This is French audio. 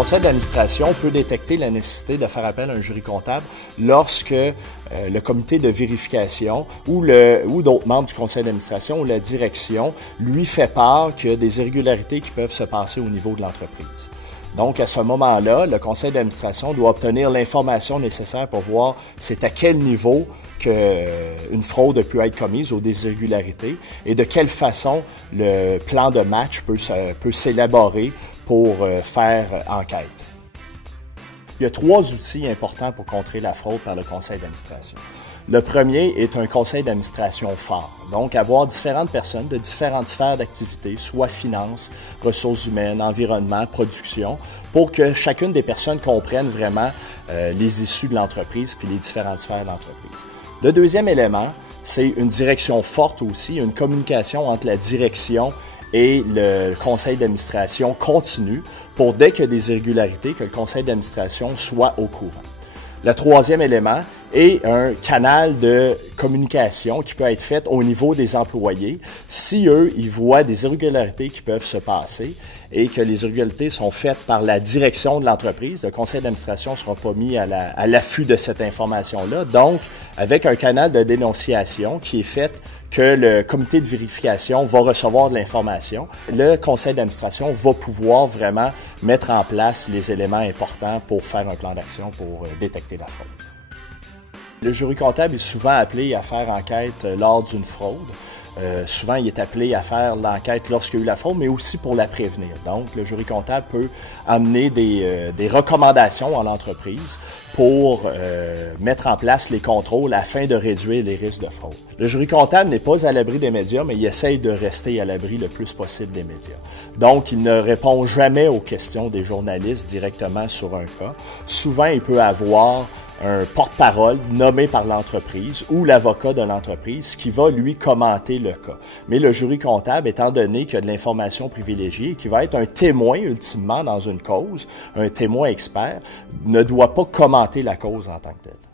conseil d'administration peut détecter la nécessité de faire appel à un jury comptable lorsque le comité de vérification ou d'autres membres du conseil d'administration ou la direction lui fait part qu'il y a des irrégularités qui peuvent se passer au niveau de l'entreprise. Donc, à ce moment-là, le conseil d'administration doit obtenir l'information nécessaire pour voir c'est à quel niveau qu'une fraude a pu être commise ou des irrégularités et de quelle façon le plan de match peut s'élaborer pour faire enquête. Il y a 3 outils importants pour contrer la fraude par le conseil d'administration. Le premier est un conseil d'administration fort, donc avoir différentes personnes de différentes sphères d'activité, soit finances, ressources humaines, environnement, production, pour que chacune des personnes comprenne vraiment les issues de l'entreprise puis les différentes sphères de l'entreprise. Le deuxième élément, c'est une direction forte aussi, une communication entre la direction et le conseil d'administration continue pour, dès qu'il y a des irrégularités, que le conseil d'administration soit au courant. Le troisième élément est un canal de communication qui peut être fait au niveau des employés si eux, ils voient des irrégularités qui peuvent se passer et que les irrégularités sont faites par la direction de l'entreprise. Le conseil d'administration ne sera pas mis à l'affût de cette information-là. Donc, avec un canal de dénonciation qui est fait que le comité de vérification va recevoir de l'information, le conseil d'administration va pouvoir vraiment mettre en place les éléments importants pour faire un plan d'action pour détecter la fraude. Le jury comptable est souvent appelé à faire enquête lors d'une fraude. Souvent, il est appelé à faire l'enquête lorsqu'il y a eu la fraude, mais aussi pour la prévenir. Donc, le jury comptable peut amener des recommandations à l'entreprise pour mettre en place les contrôles afin de réduire les risques de fraude. Le jury comptable n'est pas à l'abri des médias, mais il essaye de rester à l'abri le plus possible des médias. Donc, il ne répond jamais aux questions des journalistes directement sur un cas. Souvent, il peut avoir un porte-parole nommé par l'entreprise ou l'avocat de l'entreprise qui va lui commenter le cas. Mais le jury comptable, étant donné qu'il y a de l'information privilégiée, qui va être un témoin ultimement dans une cause, un témoin expert, ne doit pas commenter la cause en tant que telle.